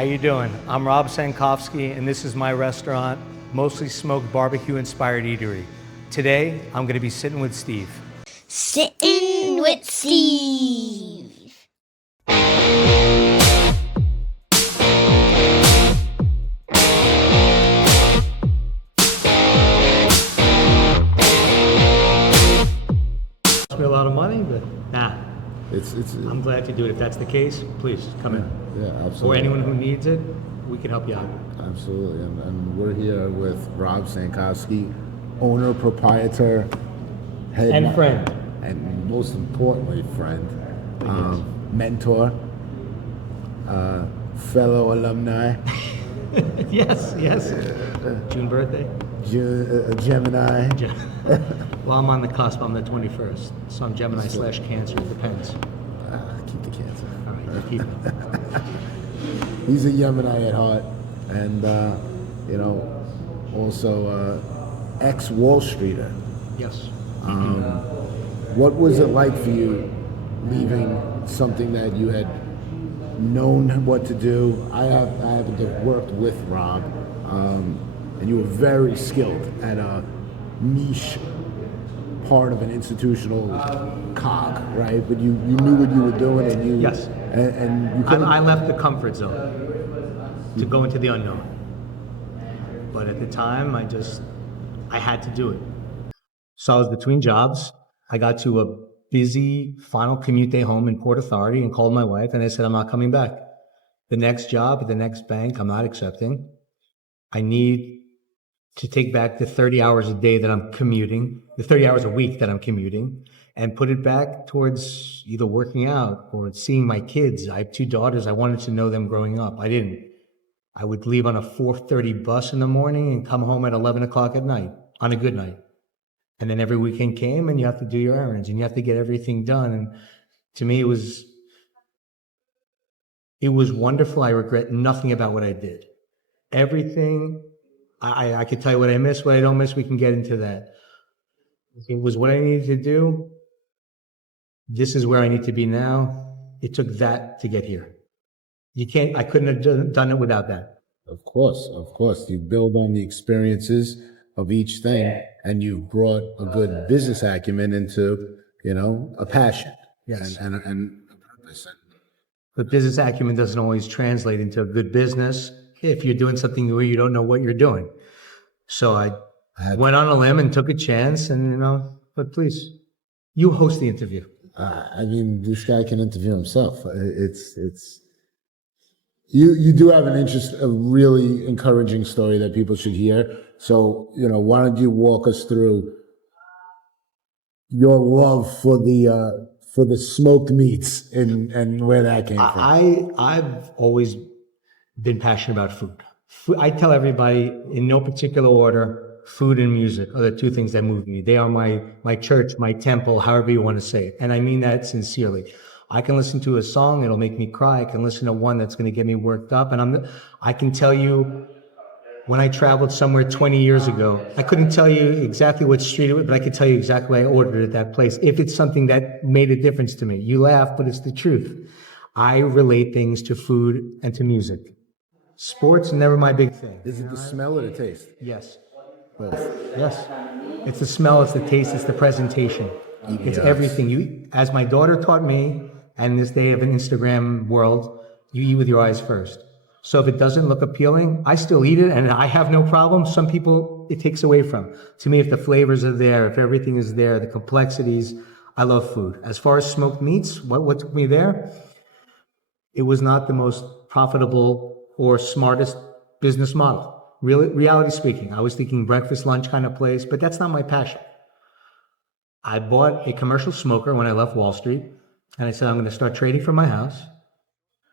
How you doing? I'm Rob Sankovsky, and this is my restaurant, Mostly Smoked Barbecue-inspired Eatery. Today, I'm going to be sitting with Steve. Sitting with Steve. Cost me a lot of money, but nah. It's I'm glad to do it. If that's the case, please come in. Yeah, absolutely. Or anyone who needs it, we can help you out. Absolutely. And we're here with Rob Sankovsky, owner, proprietor, head And friend. and most importantly, friend, mentor, fellow alumni, Yes. June birthday? Gemini. Well, I'm on the cusp. I'm the 21st, so I'm Gemini / Cancer. It depends. Keep the cancer. All right, you keep it. He's a Gemini at heart, and also ex-Wall Streeter. Yes. What was it like for you leaving something that you had known what to do? I happened to have worked with Rob, and you were very skilled at a niche part of an institutional cog, right? But you knew what you were doing, and you Yes. and you couldn't. I left the comfort zone to go into the unknown. But at the time, I had to do it. So I was between jobs. I got to a busy final commute day home in Port Authority and called my wife, and I said, I'm not coming back. The next job at the next bank, I'm not accepting. I need to take back the 30 hours a day that I'm commuting, the 30 hours a week that I'm commuting, and put it back towards either working out or seeing my kids. I have 2 daughters. I wanted to know them growing up. I didn't. I would leave on a 4:30 bus in the morning and come home at 11 o'clock at night on a good night. And then every weekend came and you have to do your errands and you have to get everything done. And to me, it was wonderful. I regret nothing about what I did. Everything, I could tell you what I miss, what I don't miss. We can get into that. It was what I needed to do. This is where I need to be now. It took that to get here. I couldn't have done it without that. Of course. You build on the experiences of each thing, and you've brought a good business acumen into, a passion. Yes. And a purpose. But business acumen doesn't always translate into a good business if you're doing something where you don't know what you're doing. So I went on a limb and took a chance, and but please, you host the interview. This guy can interview himself. You do have a really encouraging story that people should hear. So, why don't you walk us through your love for the smoked meats and where that came from? I've always been passionate about food. I tell everybody in no particular order, food and music are the 2 things that move me. They are my church, my temple, however you want to say it. And I mean that sincerely. I can listen to a song, it'll make me cry. I can listen to one that's going to get me worked up. And I can tell you, when I traveled somewhere 20 years ago, I couldn't tell you exactly what street it was, but I could tell you exactly what I ordered at that place, if it's something that made a difference to me. You laugh, but it's the truth. I relate things to food and to music. Sports, never my big thing. Is it the smell or the taste? Yes. Both. Yes. It's the smell, it's the taste, it's the presentation. It's everything. As my daughter taught me, and in this day of an Instagram world, you eat with your eyes first. So if it doesn't look appealing, I still eat it and I have no problem. Some people it takes away from. To me, if the flavors are there, if everything is there, the complexities, I love food. As far as smoked meats, what took me there? It was not the most profitable or smartest business model. Reality speaking, I was thinking breakfast, lunch kind of place, but that's not my passion. I bought a commercial smoker when I left Wall Street, and I said, I'm going to start trading from my house.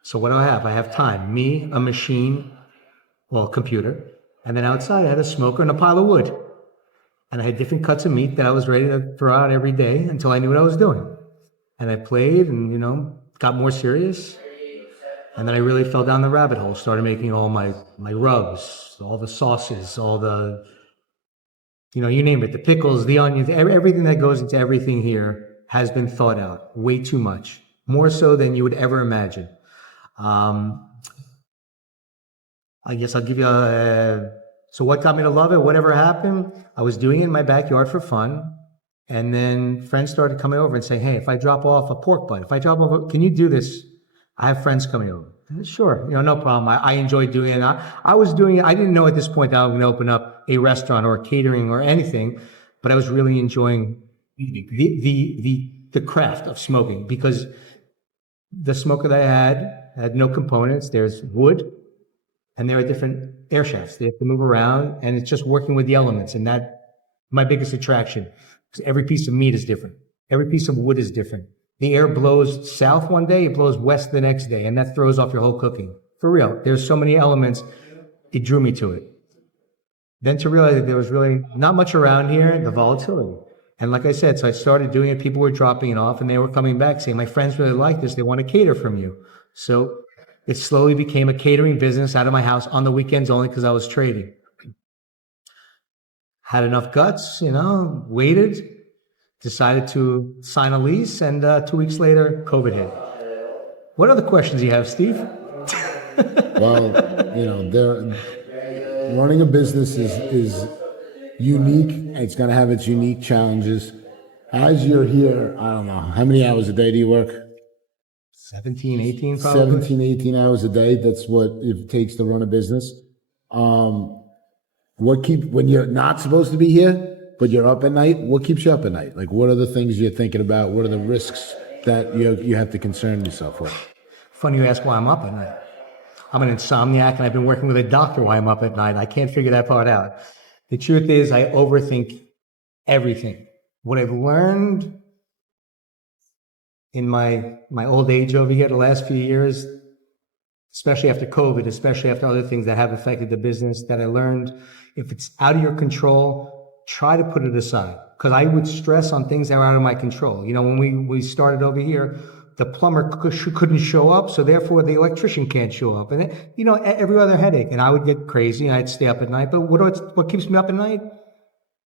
So what do I have? I have time. Me, a machine, a computer, and then outside I had a smoker and a pile of wood. And I had different cuts of meat that I was ready to throw out every day until I knew what I was doing. And I played and, got more serious. And then I really fell down the rabbit hole, started making all my rubs, all the sauces, all the, you name it, the pickles, the onions, everything that goes into everything here has been thought out way too much, more so than you would ever imagine. I guess I'll give you a. So what got me to love it? Whatever happened, I was doing it in my backyard for fun. And then friends started coming over and saying, hey, if I drop off a pork butt, if I drop off, can you do this? I have friends coming over. Sure, no problem. I enjoy doing it. I was doing it. I didn't know at this point that I was going to open up a restaurant or catering or anything, but I was really enjoying the craft of smoking, because the smoker that I had no components. There's wood, and there are different air shafts. They have to move around, and it's just working with the elements. And that my biggest attraction, because every piece of meat is different. Every piece of wood is different. The air blows south one day, it blows west the next day, and that throws off your whole cooking. For real, there's so many elements. It drew me to it. Then to realize that there was really not much around here, the volatility. And like I said, so I started doing it. People were dropping it off, and they were coming back saying, my friends really like this. They want to cater from you. So it slowly became a catering business out of my house on the weekends only, because I was trading. Had enough guts, waited, decided to sign a lease, and 2 weeks later, COVID hit. What other questions do you have, Steve? Well, running a business is unique. It's going to have its unique challenges. As you're here, I don't know, how many hours a day do you work? 17, 18 probably. 17, 18 hours a day. That's what it takes to run a business. When you're not supposed to be here, but you're up at night, what keeps you up at night? Like, what are the things you're thinking about? What are the risks that you have to concern yourself with? Funny you ask why I'm up at night. I'm an insomniac, and I've been working with a doctor why I'm up at night. I can't figure that part out. The truth is, I overthink everything. What I've learned in my old age over here, the last few years, especially after COVID, especially after other things that have affected the business, that I learned, if it's out of your control, try to put it aside. Because I would stress on things that were out of my control. When we started over here, the plumber couldn't show up, so therefore the electrician can't show up. And every other headache. And I would get crazy, and I'd stay up at night. But what keeps me up at night?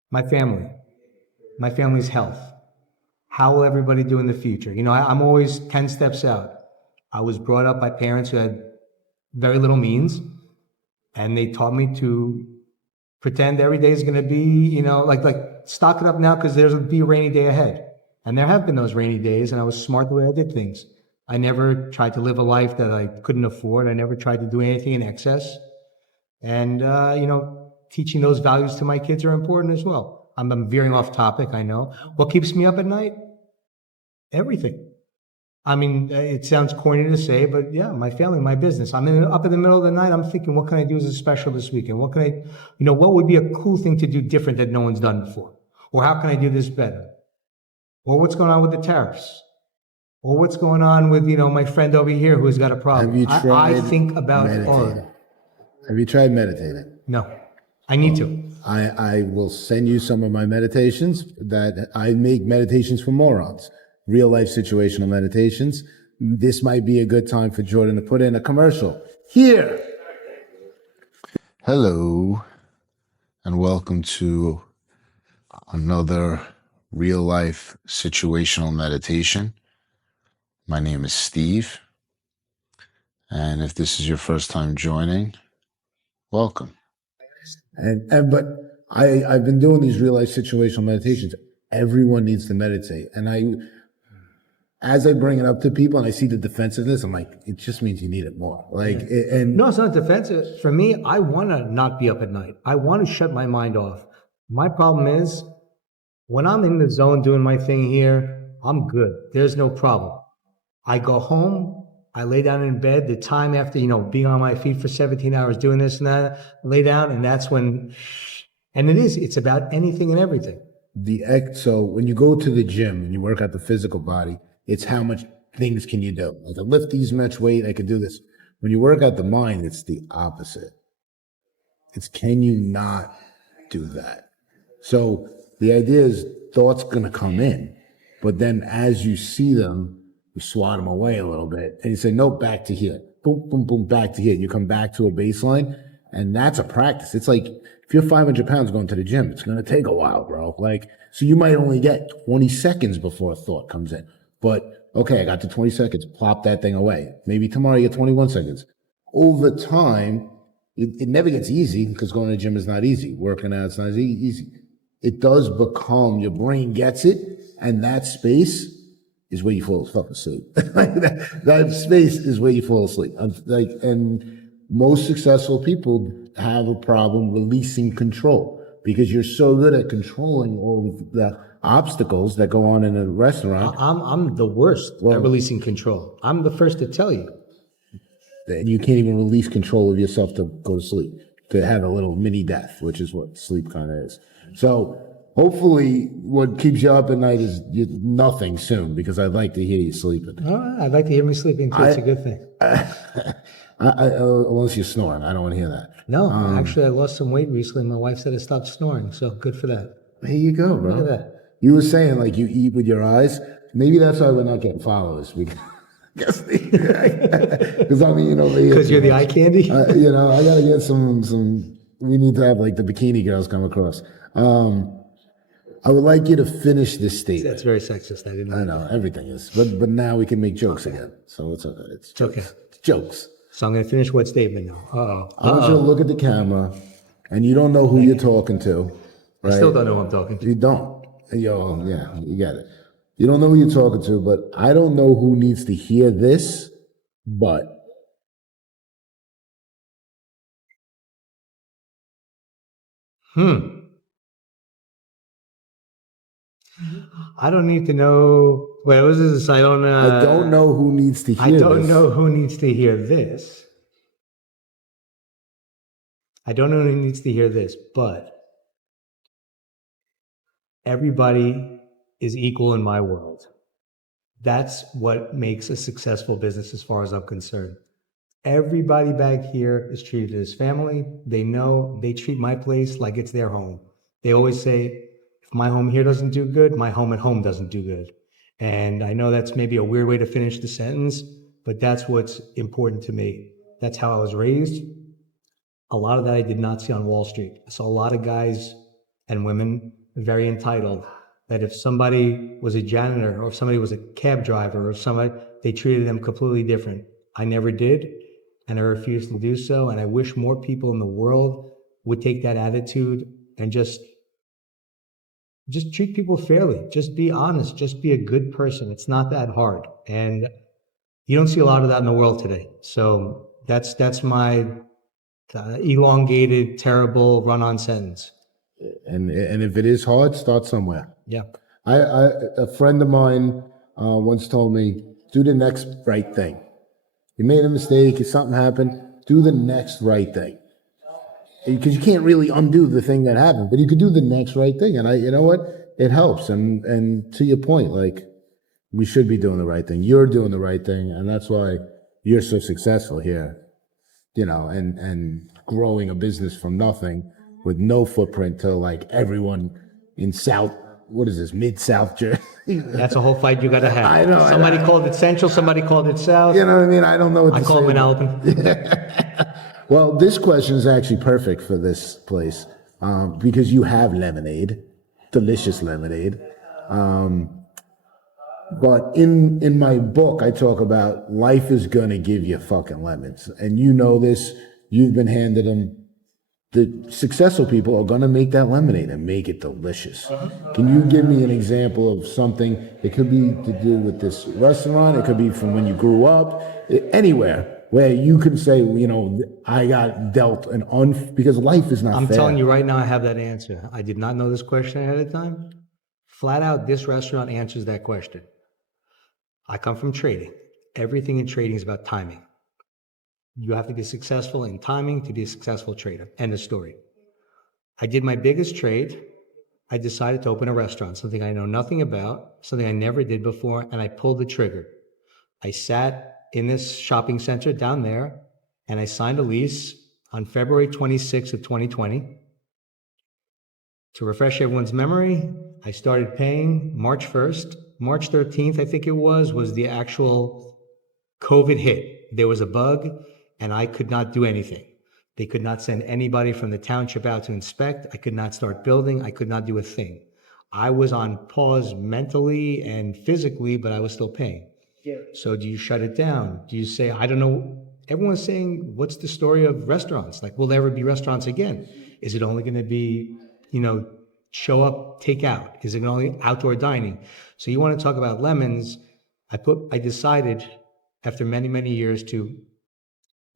My family. My family's health. How will everybody do in the future? I'm always 10 steps out. I was brought up by parents who had very little means, and they taught me to pretend every day is going to be, like stock it up now, because there'll be a rainy day ahead. And there have been those rainy days, and I was smart the way I did things. I never tried to live a life that I couldn't afford. I never tried to do anything in excess. And, teaching those values to my kids are important as well. I'm veering off topic, I know. What keeps me up at night? Everything. I mean, it sounds corny to say, but yeah, my family, my business. I'm up in the middle of the night. I'm thinking, what can I do as a special this weekend? What would be a cool thing to do different that no one's done before? Or how can I do this better? Or what's going on with the tariffs? Or what's going on with, my friend over here who's got a problem? Have you tried I think about all of it. Have you tried meditating? No, I need to. I will send you some of my meditations. That I make meditations for morons, real life situational meditations. This might be a good time for Jordan to put in a commercial. Here. Hello, and welcome to another real life situational meditation. My name is Steve, and if this is your first time joining, welcome. But I've been doing these real life situational meditations. Everyone needs to meditate, and as I bring it up to people and I see the defensiveness, I'm like, it just means you need it more. No, it's not defensive. For me, I want to not be up at night. I want to shut my mind off. My problem is, when I'm in the zone doing my thing here, I'm good. There's no problem. I go home, I lay down in bed, the time after, being on my feet for 17 hours doing this and that, lay down, and that's when, and it's about anything and everything. So when you go to the gym and you work out the physical body, it's how much things can you do. I can lift these much weight, I can do this. When you work out the mind, it's the opposite. It's, can you not do that? So the idea is, thoughts going to come in, but then as you see them, you swat them away a little bit, and you say, no, back to here. Boom, boom, boom, back to here. You come back to a baseline, and that's a practice. It's like, if you're 500 pounds going to the gym, it's going to take a while, bro. So you might only get 20 seconds before a thought comes in. But, okay, I got to 20 seconds. Plop that thing away. Maybe tomorrow you get 21 seconds. Over time, it never gets easy because going to the gym is not easy. Working out, it's not easy. It does become, your brain gets it, and that space is where you fall fucking asleep. Like that space is where you fall asleep. And most successful people have a problem releasing control because you're so good at controlling all of the obstacles that go on in a restaurant. I'm the worst at releasing control. I'm the first to tell you. And you can't even release control of yourself to go to sleep, to have a little mini death, which is what sleep kind of is. So hopefully what keeps you up at night is nothing soon, because I'd like to hear you sleeping. I'd like to hear me sleeping too. It's a good thing. Unless you're snoring. I don't want to hear that. No, actually, I lost some weight recently. My wife said I stopped snoring, so good for that. Here you go, bro. Look at that. You were saying like you eat with your eyes. Maybe that's why we're not getting followers. Because I mean, Because you're the eye candy. I gotta get some. We need to have like the bikini girls come across. I would like you to finish this statement. That's very sexist. I know everything is, but now we can make jokes again. So it's jokes. Okay. It's jokes. So I'm going to finish what statement now. I want you to look at the camera, and you don't know who you're talking to. Right? I still don't know who I'm talking to. You don't. Yeah, you got it. You don't know who you're talking to, but I don't know who needs to hear this, but I don't need to know. Wait, what was this? I don't know who needs to hear I don't this. know who needs to hear this. I don't know who needs to hear this, but everybody is equal in my world. That's what makes a successful business as far as I'm concerned. Everybody back here is treated as family. They know they treat my place like it's their home. They always say, if my home here doesn't do good, my home at home doesn't do good. And I know that's maybe a weird way to finish the sentence, but that's what's important to me. That's how I was raised. A lot of that I did not see on Wall Street. I saw a lot of guys and women very entitled, that if somebody was a janitor or if somebody was a cab driver or somebody, they treated them completely different. I never did, and I refuse to do so. And I wish more people in the world would take that attitude and just treat people fairly. Just be honest. Just be a good person. It's not that hard. And you don't see a lot of that in the world today. So that's my elongated, terrible run-on sentence. And if it is hard, start somewhere. Yeah. A friend of mine once told me, do the next right thing. You made a mistake, if something happened, do the next right thing. Because you can't really undo the thing that happened, but you could do the next right thing. And you know what? It helps. And to your point, like, we should be doing the right thing. You're doing the right thing, and that's why you're so successful here. And growing a business from nothing with no footprint to like everyone in Mid-South Jersey. That's a whole fight you got to have. I know. Somebody called it Central, somebody called it South. You know what I mean? I don't know what I to call say. it Manalapan. Well, this question is actually perfect for this place because you have lemonade, delicious lemonade. But in my book, I talk about life is going to give you fucking lemons. And you know this. You've been handed them. The successful people are going to make that lemonade and make it delicious. Can you give me an example of something? It could be to do with this restaurant. It could be from when you grew up. Anywhere where you can say, I got dealt because life is not fair. I'm telling you right now, I have that answer. I did not know this question ahead of time. Flat out, this restaurant answers that question. I come from trading. Everything in trading is about timing. You have to be successful in timing to be a successful trader. End of story. I did my biggest trade. I decided to open a restaurant, something I know nothing about, something I never did before, and I pulled the trigger. I sat in this shopping center down there, and I signed a lease on February 26th of 2020. To refresh everyone's memory, I started paying March 1st. March 13th, I think it was the actual COVID hit. There was a bug, and I could not do anything. They could not send anybody from the township out to inspect. I could not start building. I could not do a thing. I was on pause mentally and physically, but I was still paying. Yeah. So do you shut it down? Do you say, I don't know everyone's saying, what's the story of restaurants? Like, will there ever be restaurants again? Is it only going to be, show up, take out? Is it only outdoor dining? So you want to talk about lemons? I decided after many, many years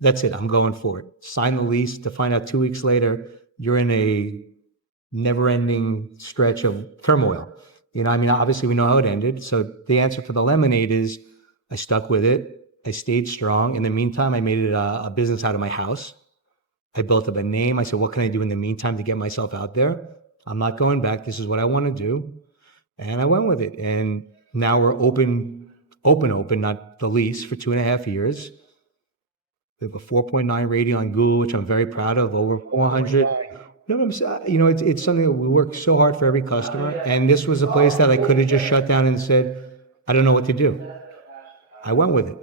that's it. I'm going for it. Sign the lease to find out 2 weeks later, you're in a never ending stretch of turmoil. Obviously we know how it ended. So the answer for the lemonade is I stuck with it. I stayed strong. In the meantime, I made it a business out of my house. I built up a name. I said, what can I do in the meantime to get myself out there? I'm not going back. This is what I want to do. And I went with it. And now we're open, not the lease, for 2.5 years. We have a 4.9 rating on Google, which I'm very proud of, over 400. It's something that we work so hard for every customer. And this was a place that I could have just shut down and said, I don't know what to do. I went with it.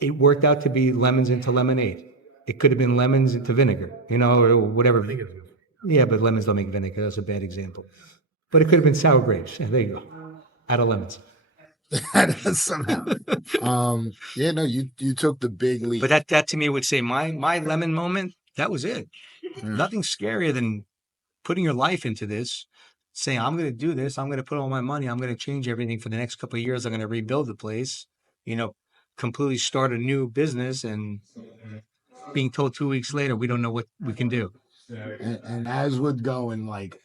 It worked out to be lemons into lemonade. It could have been lemons into vinegar, or whatever. Yeah, but lemons don't make vinegar. That's a bad example. But it could have been sour grapes. Yeah, there you go. Out of lemons. Somehow. No, you took the big leap. But that to me would say my lemon moment, that was it. Nothing scarier than putting your life into this, saying, I'm going to do this. I'm going to put all my money. I'm going to change everything for the next couple of years. I'm going to rebuild the place, completely start a new business, and being told 2 weeks later, we don't know what we can do. And as we're going, like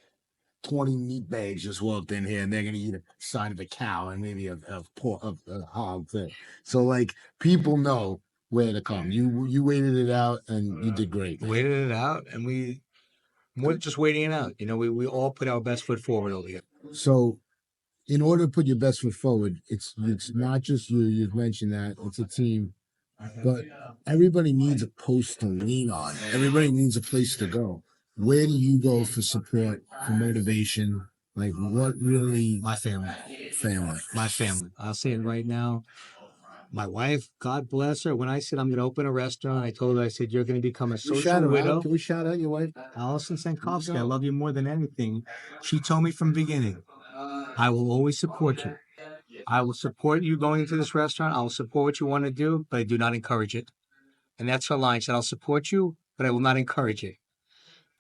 20 meat bags just walked in here, and they're going to eat a side of a cow and maybe a hog thing. So like people know where to come. You waited it out and you did great. Waited it out, and we more than just waiting it out. We all put our best foot forward over here. So in order to put your best foot forward, it's not just you. You've mentioned that it's a team, but everybody needs a post to lean on. Everybody needs a place to go. Where do you go for support, for motivation? Like what really? My family. My family. I'll say it right now. My wife, God bless her. When I said I'm going to open a restaurant, I told her, I said, you're going to become a social widow. Can we shout out your wife? Allison Sankovsky, I love you more than anything. She told me from the beginning, I will always support you. I will support you going into this restaurant. I will support what you want to do, but I do not encourage it. And that's her line. She said, I'll support you, but I will not encourage it.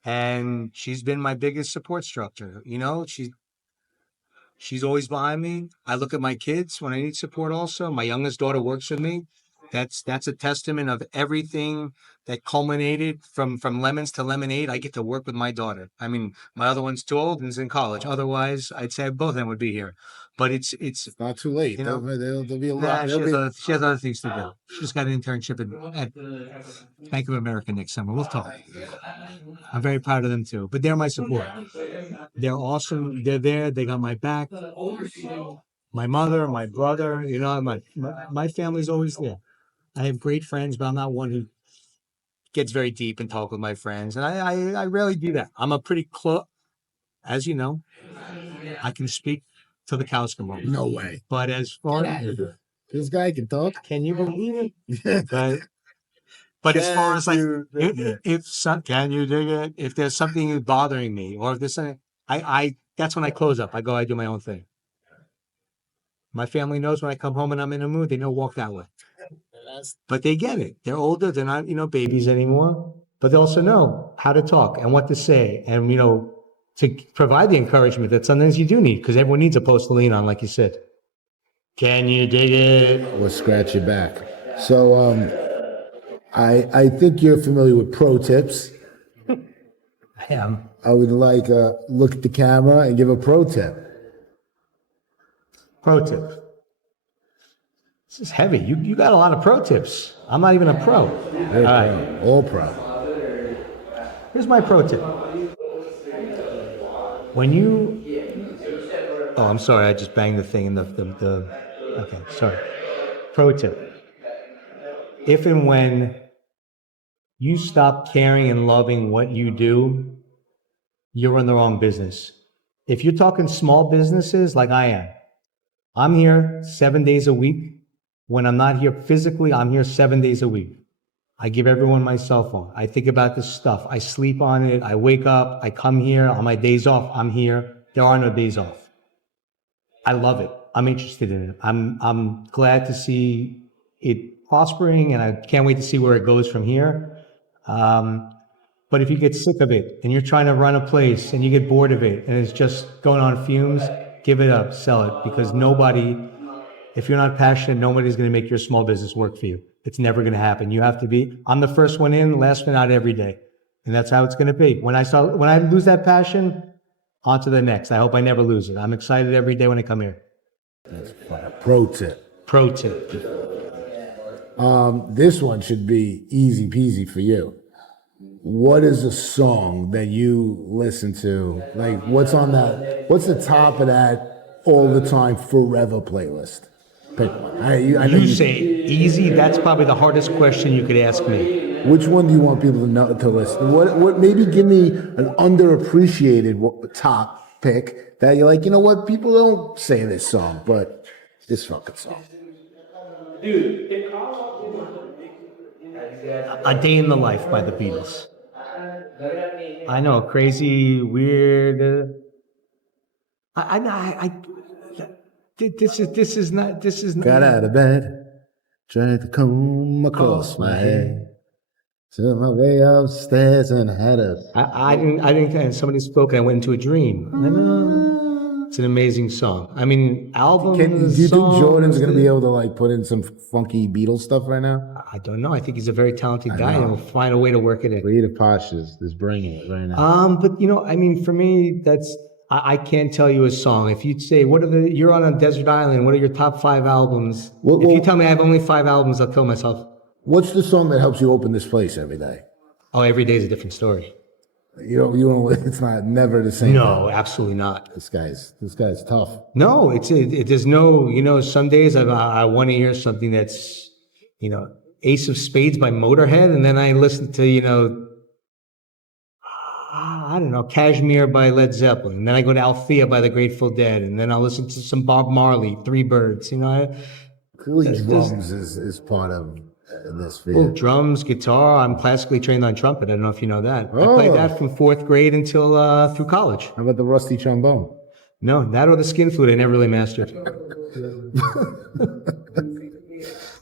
And she's been my biggest support structure. She's always behind me. I look at my kids when I need support also. My youngest daughter works with me. That's a testament of everything that culminated from lemons to lemonade. I get to work with my daughter. I mean, my other one's too old and is in college. Otherwise, I'd say both of them would be here. But it's not too late. They'll be a lot. She has other things to do. She's got an internship at Bank of America next summer. We'll talk. I'm very proud of them too. But they're my support. They're awesome. They're there. They got my back. My mother, my brother, my family's always there. I have great friends, but I'm not one who gets very deep and talk with my friends. And I rarely do that. I'm a pretty close, as you know, I can speak till the cows come home. No way. But as far as this guy can talk, can you believe it? But as far as like, can you dig it? If there's something bothering me, or if there's something, that's when I close up. I do my own thing. My family knows when I come home and I'm in a mood, they know walk that way. But they get it. They're older. They're not, babies anymore. But they also know how to talk and what to say, and to provide the encouragement that sometimes you do need, because everyone needs a post to lean on, like you said. Can you dig it? Or scratch your back. So I think you're familiar with pro tips. I am. I would like look at the camera and give a pro tip. Pro tip. This is heavy. You got a lot of pro tips. I'm not even a pro. All pro. Here's my pro tip. Oh, I'm sorry. I just banged the thing in the. Okay, sorry. Pro tip. If and when you stop caring and loving what you do, you're in the wrong business. If you're talking small businesses like I am, I'm here 7 days a week. When I'm not here physically, I'm here 7 days a week. I give everyone my cell phone. I think about this stuff. I sleep on it. I wake up. I come here. On my days off, I'm here. There are no days off. I love it. I'm interested in it. I'm glad to see it prospering, and I can't wait to see where it goes from here. But if you get sick of it and you're trying to run a place and you get bored of it and it's just going on fumes, give it up, sell it, because if you're not passionate, nobody's going to make your small business work for you. It's never going to happen. You have to be, I'm the first one in, last one out every day. And that's how it's going to be. When I lose that passion, on to the next. I hope I never lose it. I'm excited every day when I come here. That's fine. Pro tip. Pro tip. This one should be easy peasy for you. What is a song that you listen to? Like, what's the top of that all the time forever playlist? Pick one. I know You say easy, that's probably the hardest question you could ask me. Which one do you want people to listen? What maybe give me an underappreciated top pick that you're like, you know what, people don't say this song, but this fucking song. A Day in the Life by the Beatles. I know, crazy, weird. This is not. Got out of bed, tried to comb across my head, took my way upstairs and had a. I didn't. And somebody spoke. And I went into a dream. It's an amazing song. I mean, albums. Do you think Jordan's gonna be able to like put in some funky Beatles stuff right now? I don't know. I think he's a very talented guy, and he'll find a way to work it in. Creative Posh is bringing it right now. But I mean, for me, I can't tell you a song. If you'd say, you're on a desert island, what are your top 5 albums? If you tell me I have only 5 albums, I'll kill myself. What's the song that helps you open this place every day? Oh, every day is a different story. You don't. It's not never the same. No, absolutely not. This guy's tough. No, there's no. Some days I want to hear something that's, Ace of Spades by Motorhead, and then I listen to I don't know, Kashmir by Led Zeppelin, and then I go to Althea by the Grateful Dead, and then I'll listen to some Bob Marley, Three Birds. Clearly, drums is part of this Well, video. drums, guitar. I'm classically trained on trumpet. I don't know if you know that. I played that from 4th grade until through college. How about the rusty trombone? No, that or the skin flute. I never really mastered.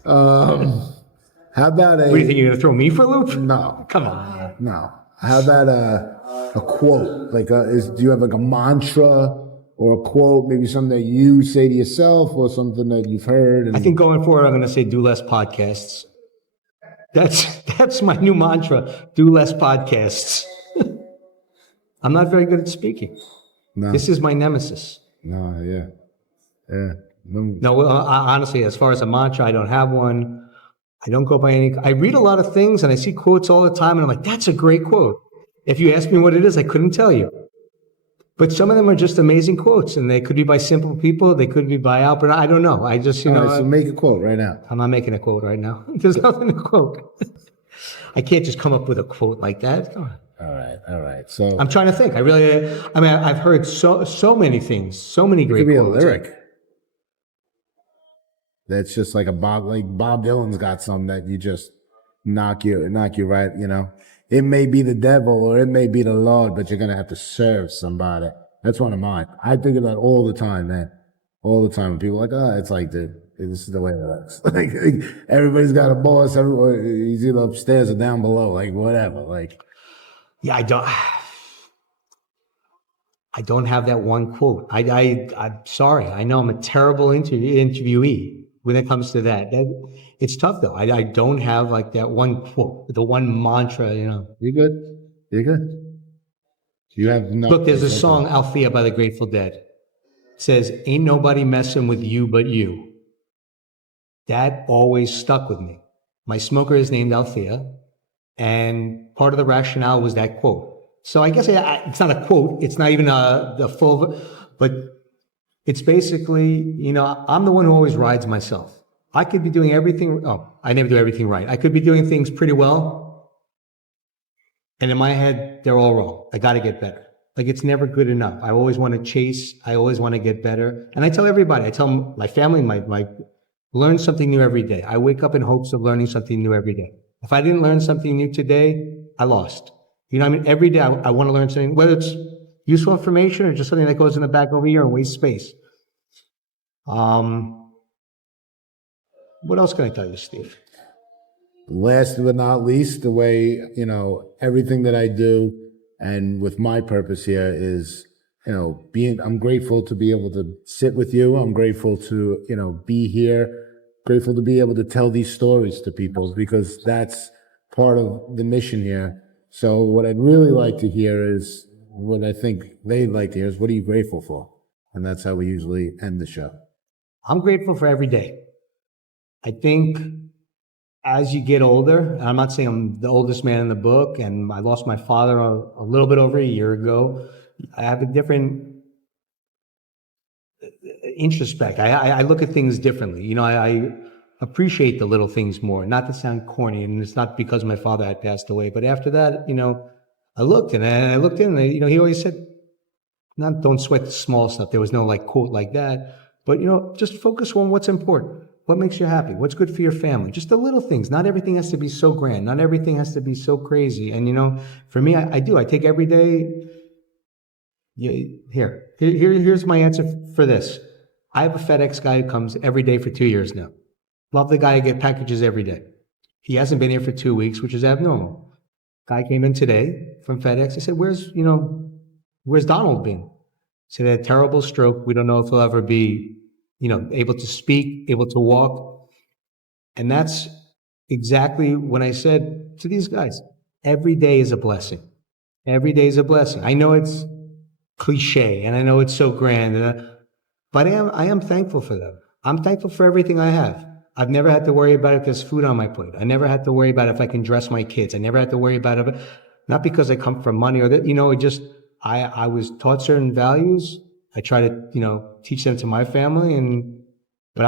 How about What do you think? You're gonna throw me for a loop? No, Come on. no. How about a quote? Like, do you have like a mantra or a quote? Maybe something that you say to yourself, or something that you've heard. I think going forward, I'm going to say do less podcasts. That's my new mantra. Do less podcasts. I'm not very good at speaking. No. This is my nemesis. No, yeah. No, honestly, as far as a mantra, I don't have one. I don't go by any. I read a lot of things and I see quotes all the time, and I'm like, that's a great quote. If you ask me what it is, I couldn't tell you. But some of them are just amazing quotes, and they could be by simple people. They could be by Albert. I don't know. I just, All right, so make a quote right now. I'm not making a quote right now. There's nothing to quote. I can't just come up with a quote like that. Come on. All right. So I'm trying to think. I've heard so many things, so many it great could be a quotes. lyric. That's just like Bob Dylan's got some that you just knock you right. It may be the devil or it may be the Lord, but you're gonna have to serve somebody. That's one of mine. I think of that all the time, man. All the time. When people are like, it's like, dude, this is the way it works. Like everybody's got a boss. He's either upstairs or down below. Like whatever. Like, Yeah, I don't have that one quote. I'm sorry. I know I'm a terrible interviewee when it comes to that. It's tough though. I don't have like that one quote, the one mantra. you're good. You have no. Look, there's a song Althea by the Grateful Dead. It says, "Ain't nobody messing with you but you." That always stuck with me. My smoker is named Althea, and part of the rationale was that quote. So I guess it's not a quote. It's not even the full, but it's basically, I'm the one who always rides myself. I could be doing everything. Oh, I never do everything right. I could be doing things pretty well. And in my head, they're all wrong. I got to get better. Like, it's never good enough. I always want to chase. I always want to get better. And I tell everybody, I tell my family, my learn something new every day. I wake up in hopes of learning something new every day. If I didn't learn something new today, I lost. Every day I want to learn something, whether it's useful information or just something that goes in the back over here and wastes space. What else can I tell you, Steve? last but not least, the way, everything that I do and with my purpose here is, I'm grateful to be able to sit with you. I'm grateful to, be here, grateful to be able to tell these stories to people because that's part of the mission here. So what I'd really like to hear is what I think they'd like to hear is what are you grateful for? And that's how we usually end the show. I'm grateful for every day. I think as you get older, and I'm not saying I'm the oldest man in the book, and I lost my father a little bit over a year ago. I have a different introspect. I look at things differently. I appreciate the little things more. Not to sound corny, and it's not because my father had passed away, but after that, I looked and I looked in. And, he always said, "Not don't sweat the small stuff." There was no like quote like that, but just focus on what's important. What makes you happy? What's good for your family? Just the little things. Not everything has to be so grand. Not everything has to be so crazy. And for me, I do. I take every day. Here's my answer for this. I have a FedEx guy who comes every day for 2 years now. Love the guy. I get packages every day. He hasn't been here for 2 weeks, which is abnormal. Guy came in today from FedEx. I said, where's Donald been? He said, he had a terrible stroke. We don't know if he'll ever be, able to speak, able to walk. And that's exactly when I said to these guys, every day is a blessing. Every day is a blessing. I know it's cliche and I know it's so grand, but I am thankful for them. I'm thankful for everything I have. I've never had to worry about if there's food on my plate. I never had to worry about if I can dress my kids. I never had to worry about it, not because I come from money or that, it just, I was taught certain values. I try to, teach them to my family but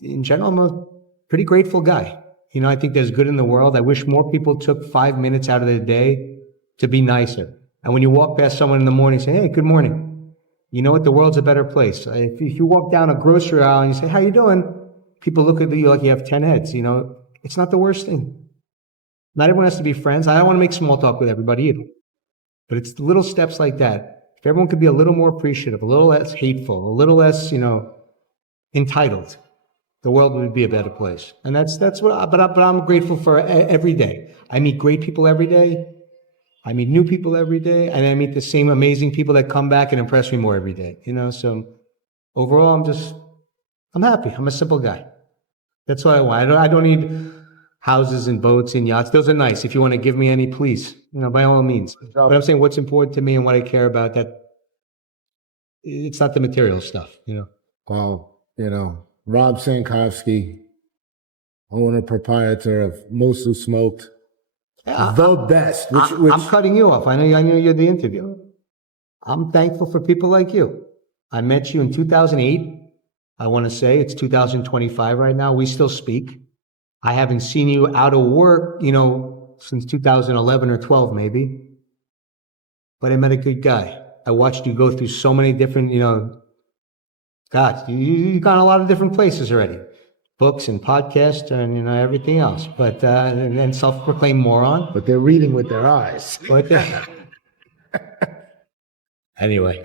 in general, I'm a pretty grateful guy. I think there's good in the world. I wish more people took 5 minutes out of their day to be nicer. And when you walk past someone in the morning, say, "Hey, good morning." You know what? The world's a better place. If you walk down a grocery aisle and you say, "How you doing?" People look at you like you have 10 heads. It's not the worst thing. Not everyone has to be friends. I don't want to make small talk with everybody either. But it's the little steps like that. If everyone could be a little more appreciative, a little less hateful, a little less, entitled, the world would be a better place. And that's what. But I'm grateful for every day. I meet great people every day. I meet new people every day, and I meet the same amazing people that come back and impress me more every day. So overall, I'm happy. I'm a simple guy. That's what I want. I don't need houses and boats and yachts. Those are nice. If you want to give me any, please, by all means. But I'm saying what's important to me and what I care about, that it's not the material stuff. Well, Rob Sankovsky, owner proprietor of Mostly Smoked, the best. I'm cutting you off. I know you're the interviewer. I'm thankful for people like you. I met you in 2008. I want to say it's 2025 right now. We still speak. I haven't seen you out of work, since 2011 or 12 maybe. But I met a good guy. I watched you go through so many different, God, you've gone a lot of different places already. Books and podcasts and everything else, but and self-proclaimed moron. But they're reading with their eyes. Anyway.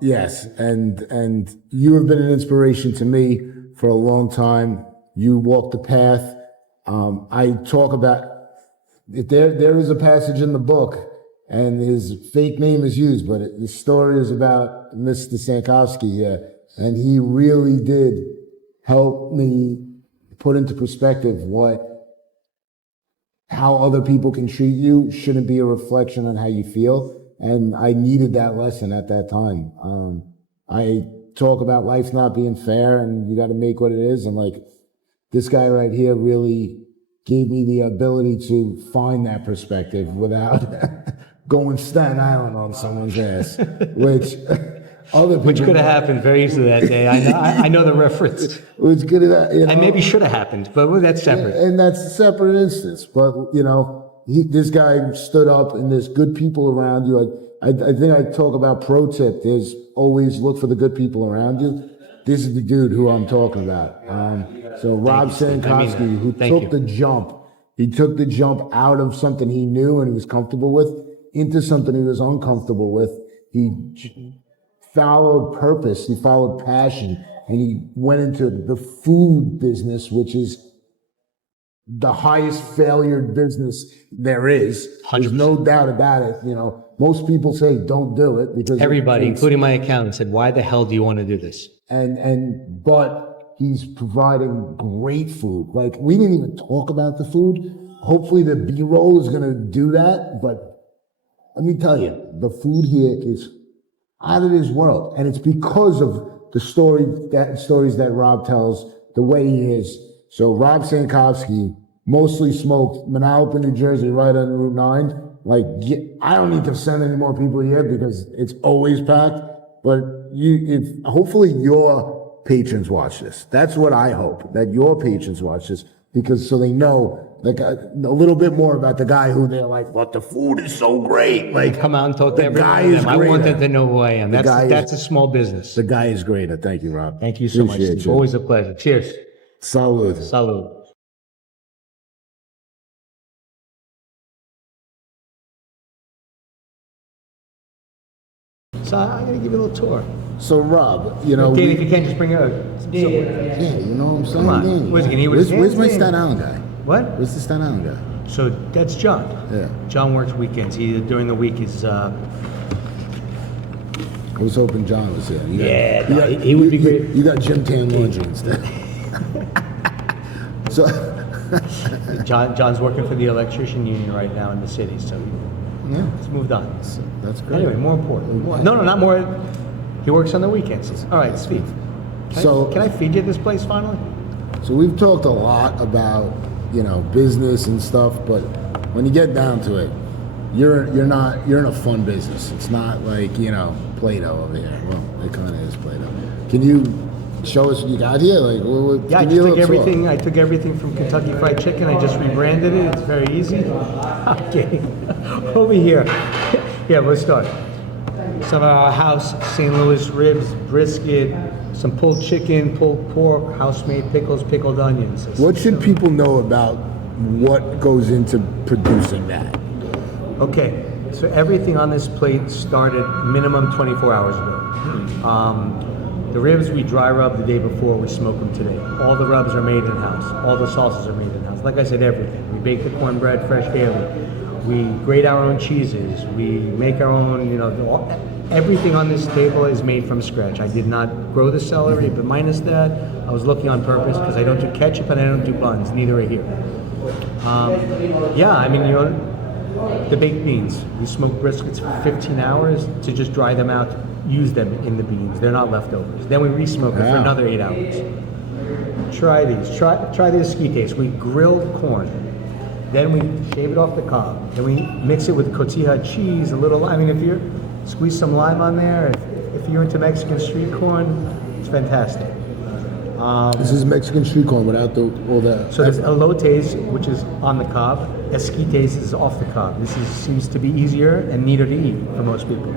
Yes, and you have been an inspiration to me for a long time. You walk the path. I talk about there is a passage in the book, and his fake name is used, but the story is about Mr. Sankovsky here, and he really did help me put into perspective how other people can treat you shouldn't be a reflection on how you feel. And I needed that lesson at that time. I talk about life not being fair and you got to make what it is. And this guy right here really gave me the ability to find that perspective without going Staten Island on someone's ass, which Which could have happened very easily that day. I know the reference. Which could have, and maybe should have happened, but that's separate. And that's a separate instance. But this guy stood up, and there's good people around you. I think I talk about pro tip. There's always look for the good people around you. This is the dude who I'm talking about. So Rob Sankovsky, who took the jump. He took the jump out of something he knew and he was comfortable with into something he was uncomfortable with. He followed purpose, he followed passion, and he went into the food business, which is the highest failure business there is. There's no doubt about it. You know, most people say don't do it because Everybody, including my accountant, said, "Why the hell do you want to do this?" But he's providing great food. Like, we didn't even talk about the food. Hopefully the B-roll is going to do that. But let me tell you, the food here is out of this world. And it's because of the stories that Rob tells, the way he is. So Rob Sankovsky, mostly smoked, Manalapan, New Jersey, right on Route 9. Like, I don't need to send any more people here because it's always packed. But hopefully your patrons watch this. That's what I hope, that your patrons watch this, because so they know like a little bit more about the guy who they're like, but the food is so great. Like, Come out and talk to the guy everyone. is I great want at them to know who I am. That's a small business. The guy is great. Thank you, Rob. Thank you so much, Appreciate Steve. you. Always a pleasure. Cheers. Salud. Salud. So I'm going to give you a little tour. So Rob, you know, Danny, if you can't just bring it up. yeah, you know what I'm saying? Come on. Danny. Where's he gonna eat with his Where's my hands, Staten Danny? Island guy? What? Where's the Staten Island guy? So that's John. Yeah. John works weekends. He during the week is. I was hoping John was here. He would be great. You got Jim Tan laundry instead. So John's working for the electrician union right now in the city, so yeah, he's moved on. that's great. Anyway, more important. What? No, not more. He works on the weekends. All right, Steve. Can I feed you at this place finally? So we've talked a lot about, you know, business and stuff, but when you get down to it, you're in a fun business. It's not like, you know, Play-Doh over here. Well, it kind of is Play-Doh. Can you show us what you got here? Like, Yeah, I took everything. I took everything from Kentucky Fried Chicken. I just rebranded it. It's very easy. Okay, over here. Yeah, let's start. Some of our house St. Louis ribs, brisket, some pulled chicken, pulled pork, house-made pickles, pickled onions. What should people know about what goes into producing that? Okay, so everything on this plate started minimum 24 hours ago. The ribs we dry rub the day before, we smoke them today. All the rubs are made in-house. All the sauces are made in-house. Like I said, everything. We bake the cornbread fresh daily. We grate our own cheeses. We make our own, everything on this table is made from scratch. I did not grow the celery, but minus that, I was looking on purpose because I don't do ketchup and I don't do buns. Neither are here. The baked beans. We smoke briskets for 15 hours to just dry them out, use them in the beans. They're not leftovers. Then we re-smoke it for another 8 hours. Try these. Try the ski taste. We grill corn. Then we shave it off the cob. Then we mix it with cotija cheese, a little lime. I mean, if you squeeze some lime on there, if you're into Mexican street corn, it's fantastic. This is Mexican street corn without all that. So there's elotes, which is on the cob. Esquites is off the cob. This seems to be easier and neater to eat for most people.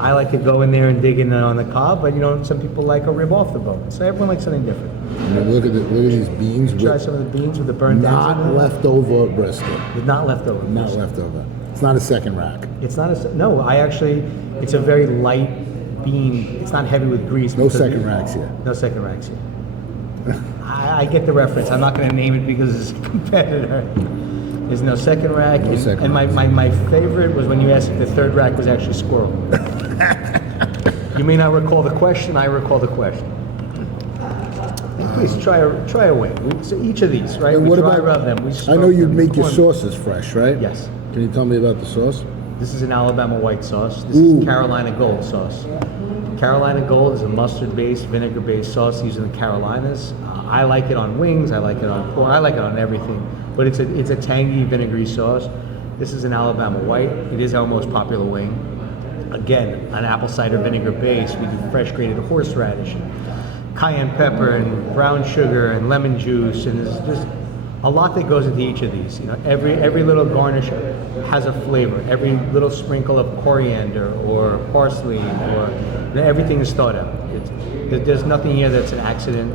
I like to go in there and dig in on the cob, but some people like a rib off the bone. So everyone likes something different. Look at these beans. Try some of the beans with the burnt ends in Not there. leftover brisket. With not leftover. Not leftover. It's not a second rack. It's not it's a very light bean. It's not heavy with grease. No second racks here. No second racks here. I get the reference. I'm not going to name it because it's a competitor. There's no second rack. And my favorite was when you asked if the third rack was actually squirrel. You may not recall the question. I recall the question. And please try away. So each of these, right? And we what dry about? rub them. I know you make your sauces fresh, right? Yes. Can you tell me about the sauce? This is an Alabama white sauce. This is Carolina Gold sauce. Carolina Gold is a mustard-based, vinegar-based sauce used in the Carolinas. I like it on wings. I like it on pork. I like it on everything. But it's a tangy, vinegary sauce. This is an Alabama white. It is our most popular wing. Again, an apple cider vinegar base. We do fresh grated horseradish, cayenne pepper, and brown sugar, and lemon juice, and there's just a lot that goes into each of these. Every little garnish has a flavor. Every little sprinkle of coriander or parsley, or everything is thought out. There's nothing here that's an accident.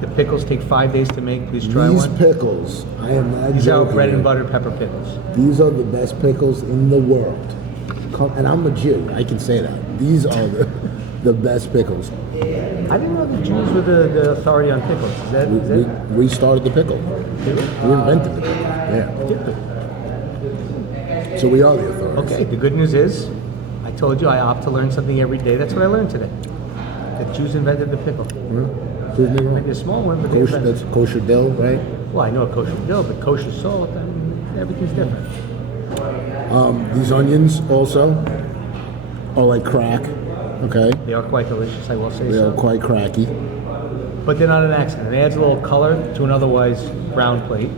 The pickles take 5 days to make. Please try These one. pickles, I am not These are joking. bread and butter pepper pickles. These are the best pickles in the world. And I'm a Jew. I can say that. These are the best pickles. I didn't know the Jews were the authority on pickles. Is that? We started the pickle. We invented the pickle. Yeah. So we are the authorities. Okay, the good news is, I told you I opt to learn something every day. That's what I learned today. The Jews invented the pickle. Prove me wrong. Maybe a small one, but they Kosher, invented that's kosher dill, right? Well, I know a kosher dill, but kosher salt, I mean, everything's different. These onions also are like crack. Okay. They are quite delicious, I will say They are so. quite cracky. But they're not an accident. It adds a little color to an otherwise brown plate.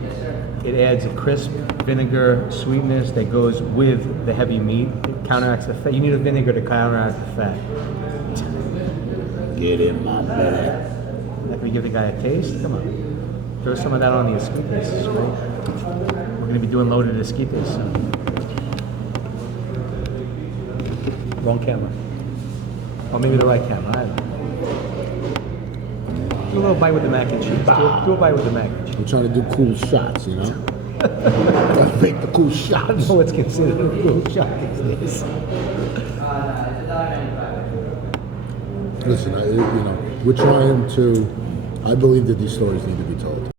It adds a crisp vinegar sweetness that goes with the heavy meat. It counteracts the fat. You need a vinegar to counteract the fat. Get in my belly. Let me give the guy a taste. Come on. Throw some of that on the esquites. Right? We're going to be doing loaded esquites soon. Wrong camera. Or maybe the right camera. I don't know. Do a little bite with the mac and cheese. Do a bite with the mac and cheese. We're trying to do cool shots, you know? Gotta make the cool I shots. don't know what's considered a cool shot these days. Listen, we're trying to. I believe that these stories need to be told.